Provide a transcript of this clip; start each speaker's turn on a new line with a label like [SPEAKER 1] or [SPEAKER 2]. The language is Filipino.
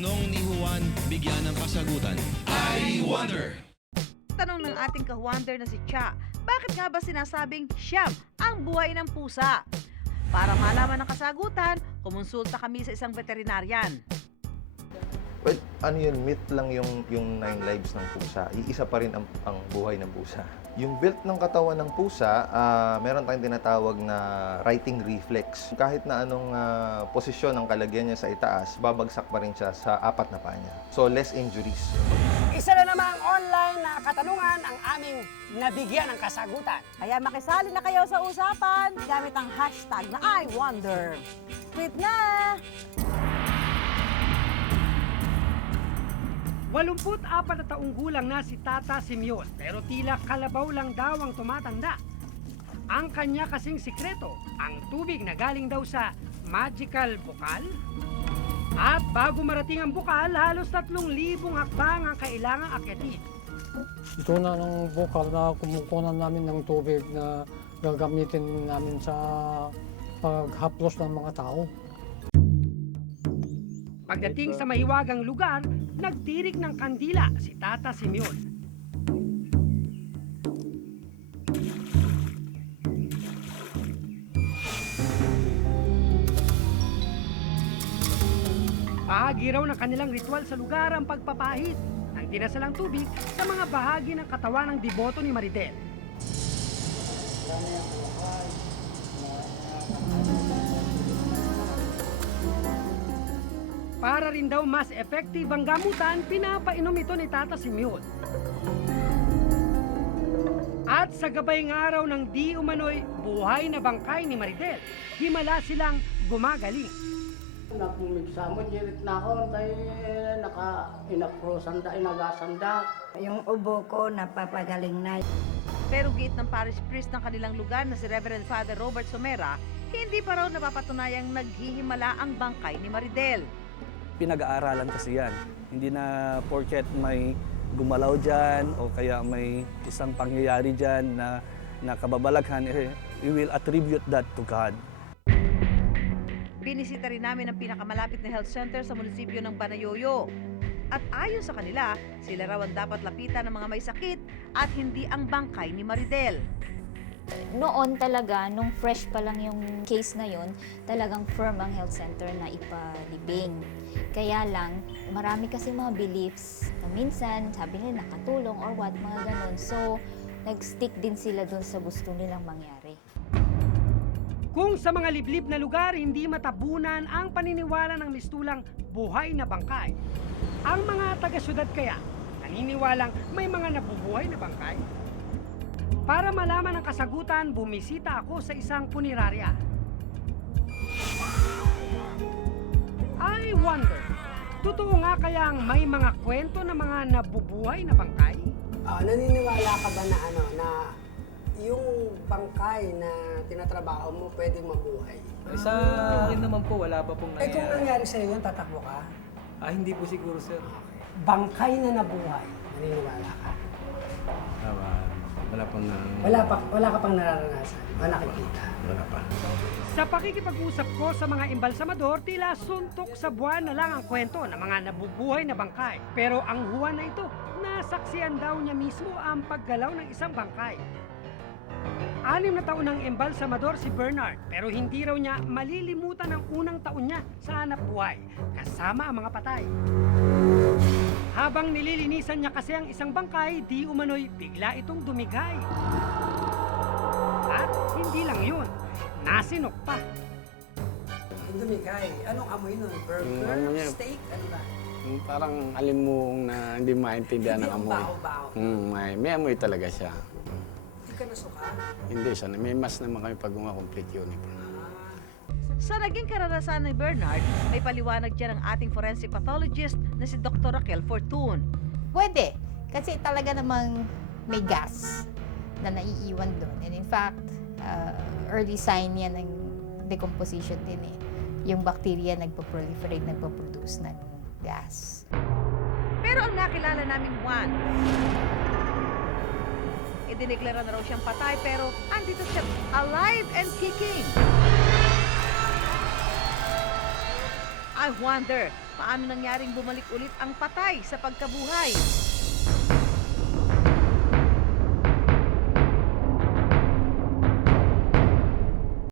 [SPEAKER 1] Tanong ni Juan, bigyan ng kasagutan. I wonder.
[SPEAKER 2] Tanong ng ating kahuwander na si Cha, bakit nga ba sinasabing siyam ang buhay ng pusa? Para malaman ang kasagutan, kumonsulta kami sa isang veterinarian.
[SPEAKER 3] Well, ano yun, myth lang yung, yung nine lives ng pusa. Iisa pa rin ang, ang buhay ng pusa. Yung built ng katawan ng pusa, ah, meron tayong tinatawag na writing reflex. Kahit na anong ah, posisyon ng kalagyan niya sa itaas, babagsak pa rin siya sa apat na paa niya. So, less injuries.
[SPEAKER 4] Isa na namang online na katanungan ang aming nabigyan ng kasagutan.
[SPEAKER 2] Kaya makisali na kayo sa usapan gamit ang hashtag na I wonder. Tweet na!
[SPEAKER 4] 84 na taong gulang na si Tata Simeon pero tila kalabaw lang daw ang tumatanda. Ang kanya kasing sikreto, ang tubig na galing daw sa magical bukal. At bago marating ang bukal, halos 3,000 hakbang ang kailangang akyatin.
[SPEAKER 5] Ito na ng bukal na kumukunan namin ng tubig na gagamitin namin sa paghaplos ng mga tao.
[SPEAKER 4] Pagdating sa mahiwagang lugar, nagtirik ng kandila si Tata Simeon. Bahagi raw ng kanilang ritual sa lugar ang pagpapahid ng dinasalang tubig sa mga bahagi ng katawan ng deboto ni Maridel. Para rin daw mas effective ang gamutan, pinapainom ito ni Tata Simeon. At sa gabay ng araw ng di umano'y buhay na bangkay ni Maridel, himala silang gumagaling.
[SPEAKER 6] Napumigsa mo, jirit na ako, tayo naka inakrosanda, inagasanda.
[SPEAKER 7] Yung ubo ko napapagaling na.
[SPEAKER 2] Pero giit ng parish priest ng kanilang lugar na si Reverend Father Robert Somera, hindi pa raw napapatunayang naghihimala ang bangkay ni Maridel.
[SPEAKER 8] Pinag-aaralan kasi yan. Hindi na porket may gumalaw dyan o kaya may isang pangyayari dyan na, na kababalaghan, eh, we will attribute that to God.
[SPEAKER 2] Binisita rin namin ang pinakamalapit na health center sa munisipyo ng Banayoyo. At ayon sa kanila, sila raw ang dapat lapitan ng mga may sakit at hindi ang bangkay ni Maridel.
[SPEAKER 9] Noon talaga, nung fresh pa lang yung case na yun, talagang firm ang health center na ipalibing. Kaya lang, marami kasi mga beliefs na minsan, sabi nila nakatulong or what, mga ganun. So, nag-stick din sila dun sa gusto nilang mangyari.
[SPEAKER 4] Kung sa mga liblib na lugar hindi matabunan ang paniniwala ng mistulang buhay na bangkay, ang mga taga-syudad kaya naniniwalang may mga nabubuhay na bangkay? Para malaman ang kasagutan, bumisita ako sa isang punerarya. I wonder, totoo nga kayang may mga kwento ng mga nabubuhay na bangkay?
[SPEAKER 6] Ah, naniniwala ka ba na ano, na yung bangkay na tinatrabaho mo pwedeng mabuhay?
[SPEAKER 10] Sa akin naman po, wala pa pong
[SPEAKER 6] Eh kung
[SPEAKER 10] nangyayari.
[SPEAKER 6] nangyari sa'yo yun, tatakbo ka?
[SPEAKER 10] Ah, hindi po siguro, sir.
[SPEAKER 6] Bangkay na nabuhay, naniniwala ka?
[SPEAKER 10] Ah, wala pang na...
[SPEAKER 6] Wala, pa, wala ka pang nararanasan, o nakikita.
[SPEAKER 10] Wala pa.
[SPEAKER 4] Sa pakikipag-usap ko sa mga embalsamador, tila suntok sa buwan na lang ang kwento ng mga nabubuhay na bangkay. Pero ang huwan na ito, nasaksiyan daw niya mismo ang paggalaw ng isang bangkay. Anim na taon ng embalsamador si Bernard, pero hindi raw niya malilimutan ang unang taon niya sa hanap buhay, kasama ang mga patay. Habang nililinisan niya kasi ang isang bangkay, di umano'y bigla itong dumigay. At hindi lang yun, nasinok pa.
[SPEAKER 6] Ang dumigay, anong amoy nun? Burger?
[SPEAKER 11] Yung ano niya.
[SPEAKER 6] steak? Ano ba?
[SPEAKER 11] Yung parang alimong na hindi maintindihan ng
[SPEAKER 6] ang
[SPEAKER 11] amoy.
[SPEAKER 6] baho-baho.
[SPEAKER 11] Mm, may, may amoy talaga siya.
[SPEAKER 6] Hindi ka nasuka?
[SPEAKER 11] Hindi siya. May mas naman kami pag mga complete uniform.
[SPEAKER 2] Sa naging karanasan ni Bernard, may paliwanag dyan ang ating forensic pathologist na si Dr. Raquel Fortun.
[SPEAKER 9] Pwede. Kasi talaga namang may gas na naiiwan doon. And in fact, uh, early sign yan ng decomposition din eh. Yung bacteria nagpo-proliferate, nagpo-produce ng gas.
[SPEAKER 2] Pero ang nakilala naming Juan, idineklara na raw siyang patay pero andito siya alive and kicking. I wonder, paano nangyaring bumalik ulit ang patay sa pagkabuhay.